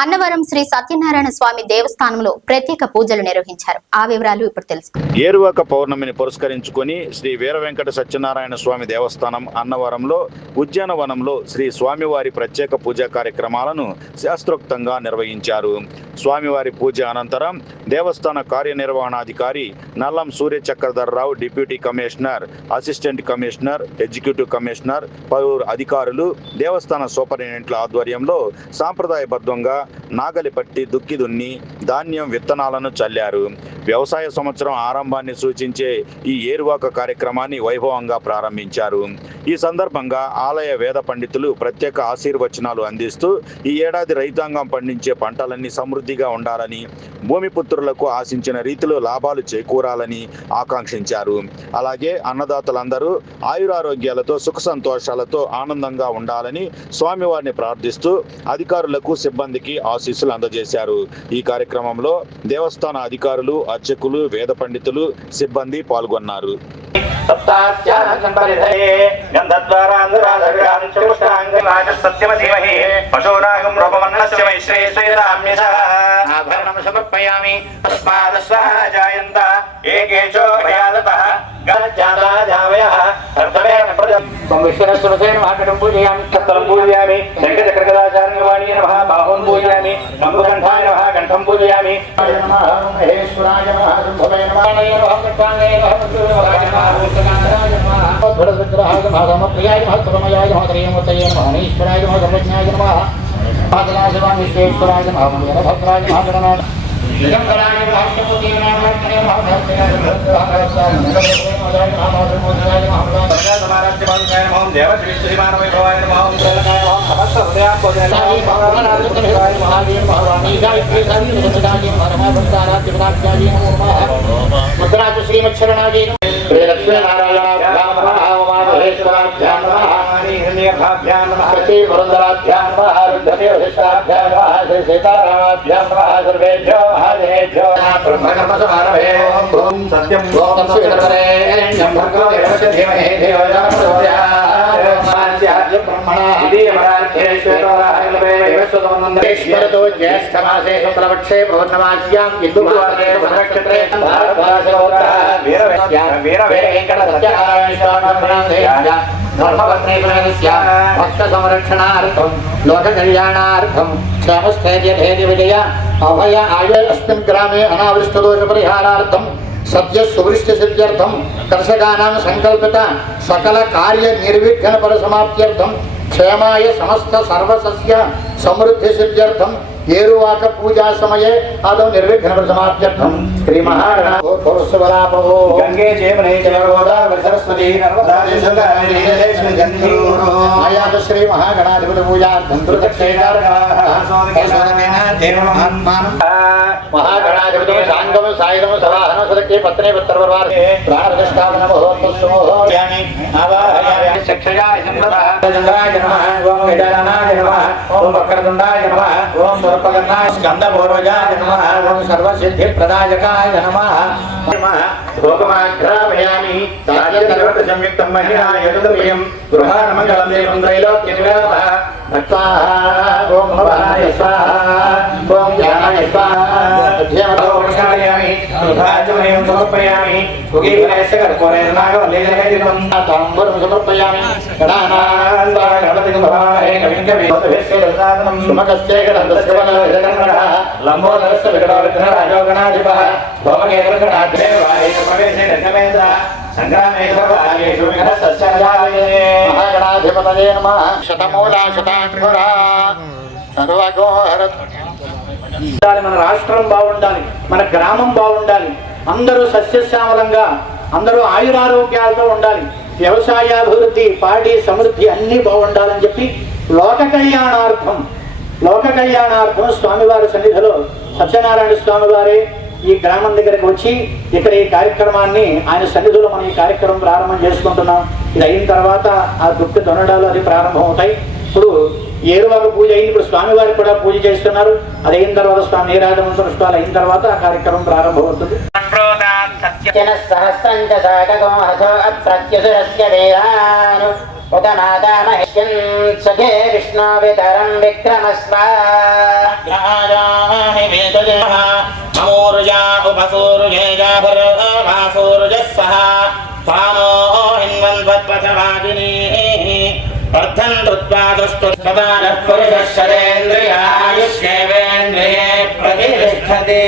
అన్నవరం శ్రీ సత్యనారాయణ స్వామి దేవస్థానంలో ప్రత్యేక పూజలు నిర్వహించారు. ఆ వివరాలు ఇప్పుడు తెలుసుకుందాం. ఏరువాక పౌర్ణమిని పురస్కరించుకొని శ్రీ వీర వెంకట సత్యనారాయణ స్వామి దేవస్థానం అన్నవరంలో ఉద్యానవనంలో శ్రీ స్వామివారి ప్రత్యేక పూజా కార్యక్రమాలను శాస్త్రోక్తంగా నిర్వహించారు. స్వామివారి పూజ అనంతరం దేవస్థాన కార్యనిర్వహణాధికారి Nallam Surya Chakradharrao, deputy commissioner, assistant commissioner, executive commissioner, పలువురు అధికారులు దేవస్థాన సూపరింటెండెంట్ల ఆధ్వర్యంలో సాంప్రదాయబద్ధంగా నాగలి పట్టి దుక్కి దున్ని ధాన్యం విత్తనాలను చల్లారు. వ్యవసాయ సంవత్సరం ఆరంభాన్ని సూచించే ఈ ఏరువాక కార్యక్రమాన్ని వైభవంగా ప్రారంభించారు. ఈ సందర్భంగా ఆలయ వేద పండితులు ప్రత్యేక ఆశీర్వచనాలు అందిస్తూ ఈ ఏడాది రైతాంగం పండించే పంటలన్నీ సమృద్ధిగా ఉండాలని, భూమిపుత్రులకు ఆశించిన రీతిలో లాభాలు చేకూరాలని ఆకాంక్షించారు. అలాగే అన్నదాతలందరూ ఆయురారోగ్యాలతో సుఖ సంతోషాలతో ఆనందంగా ఉండాలని స్వామివారిని ప్రార్థిస్తూ అధికారులకు సిబ్బందికి ఆశీస్సులు అందజేశారు. ఈ కార్యక్రమంలో దేవస్థాన అధికారులు, అర్చకులు, వేద పండితులు, సిబ్బంది పాల్గొన్నారు. కంఠం పూజయామి శ్రీమక్షరణాజీ జ్యేష్ఠమాసే శుక్లపక్షే పౌర్ణమాస్యాం భక్త సంరక్షణార్థం లోక కళ్యాణార్థం క్షేమస్థైర్య విజయ అభయ ఆయుస్మిన్ గ్రామే అనావృష్ట దోష పరిహారార్థం సత్య సువృష్టి సిద్ధ్యర్థం కర్షకానాం సంకల్పిత సకల కార్య నిర్విఘ్న పరిసమాప్త్యర్థం క్షేమాయ సమస్త సర్వసస్య సమృద్ధి సిద్ధ్యర్థం ఏరువాక పూజా సమయే ఆదౌ నిర్విఘ్న పరిసమాప్త్యర్థం శ్రీ మహాగణాధిపతయే గంగే జయమనే జలగోదావరి సరస్వతి నర్మదా ఆయాత శ్రీ మహాగణాధిపతి పూజార్థం మహాగణాధిపతి సాంగమ సాయుధమ సవాహన సదకే పత్నే పత్రవరవార ప్రాణప్రతిష్ఠాపన మహోత్సవోయామి ఆవాహయామి చక్షయాయ చంద్రాయ నమః ఓం గజాననాయ నమః ఓం వక్రతుండాయ నమః ఓం సర్పగన్నాయ స్కందపూర్వజాయ నమః ఓం సర్వసిద్ధిప్రదాయకాయ నమః భోగమాఘ్రామయామి సాధ్యతర్వత సంయుక్తం మహిళా యదుదయం గృహానమంగళం దేవం త్రైలోక్యనివేదః భక్తాః ఓం భవాయ స్వాహా ఓం జ్ఞానాయ స్వాహా అధ్యమోక్షాయామి రుద్రాచమనేయం సమర్పయామి కుకీఫలస్య కర్పూరేణ నాగవల్లీలహేతితం తాంబూలం సమర్పయామి గణానాం గణపతిం భవామహే కవిం కవీనాం సుమకస్య గణపస్య వనవిదగణః లంబోదరస్య వికటావిఘ్నరాజో గణాధిపః భవకేతగణాధిపవాయ ప్రవేశేన గమేంద్ర సంగ్రామే సర్వాయేషు విఘ్నస్య మహాగణాధిపతయే నమః శతమూలా శతాక్షరా సర్వగోహర. మన రాష్ట్రం బాగుండాలి, మన గ్రామం బాగుండాలి, అందరూ సస్యశ్యామలంగా, అందరూ ఆయురారోగ్యాలతో ఉండాలి, వ్యవసాయాభివృద్ధి, పాడి సమృద్ధి అన్నీ బాగుండాలని చెప్పి లోక కళ్యాణార్థం స్వామివారి సన్నిధిలో సత్యనారాయణ స్వామి వారే ఈ గ్రామం దగ్గరకు వచ్చి ఇక్కడ ఈ కార్యక్రమాన్ని ఆయన సన్నిధిలో మనం ఈ కార్యక్రమం ప్రారంభం చేసుకుంటున్నాం. ఇది అయిన తర్వాత ఆ దుఃఖ దొనడాలు అది ప్రారంభం అవుతాయి. ఇప్పుడు ఏరువాక పూజ అయింది, ఇప్పుడు స్వామివారికి కూడా పూజ చేస్తున్నారు. అది అయిన తర్వాత స్వామి నీరాజనంతో పుష్పాలు అయిన తర్వాత ఆ కార్యక్రమం ప్రారంభమవుతుంది. ఉదనాదామహిష్యం సఖే విష్ణు వితరం విక్రమస్వ वासूरुजस्सः पानो हिन्वन्वत्पथवादिनी वर्धन्तु त्वादुष्टु सदानः पुरुषः शरेन्द्रियायुष्येवेन्द्रिये प्रतिष्ठते।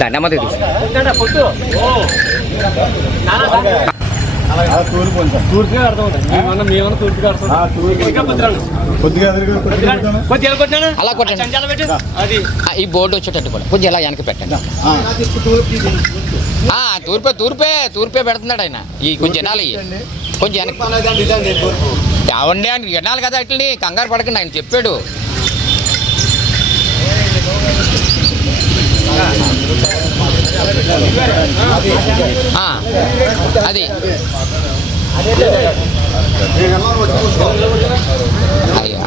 దండమ్మ తీసి తూర్పుగా అర్థమవుతుంది మేమన్నా తూర్పుగా అర్థం అలా కొట్టండి. ఈ బోర్డు వచ్చేటట్టు కూడా కొంచెం ఇలా వెనక్కి పెట్టండి. తూర్పే పెడుతున్నాడు ఆయన. ఈ కొంచెం వినాలి, కొంచెం వెనక్కి అవండి అని వినాలి కదా. ఇట్లని కంగారు పడకండి, ఆయన చెప్పాడు. అది అయ్యో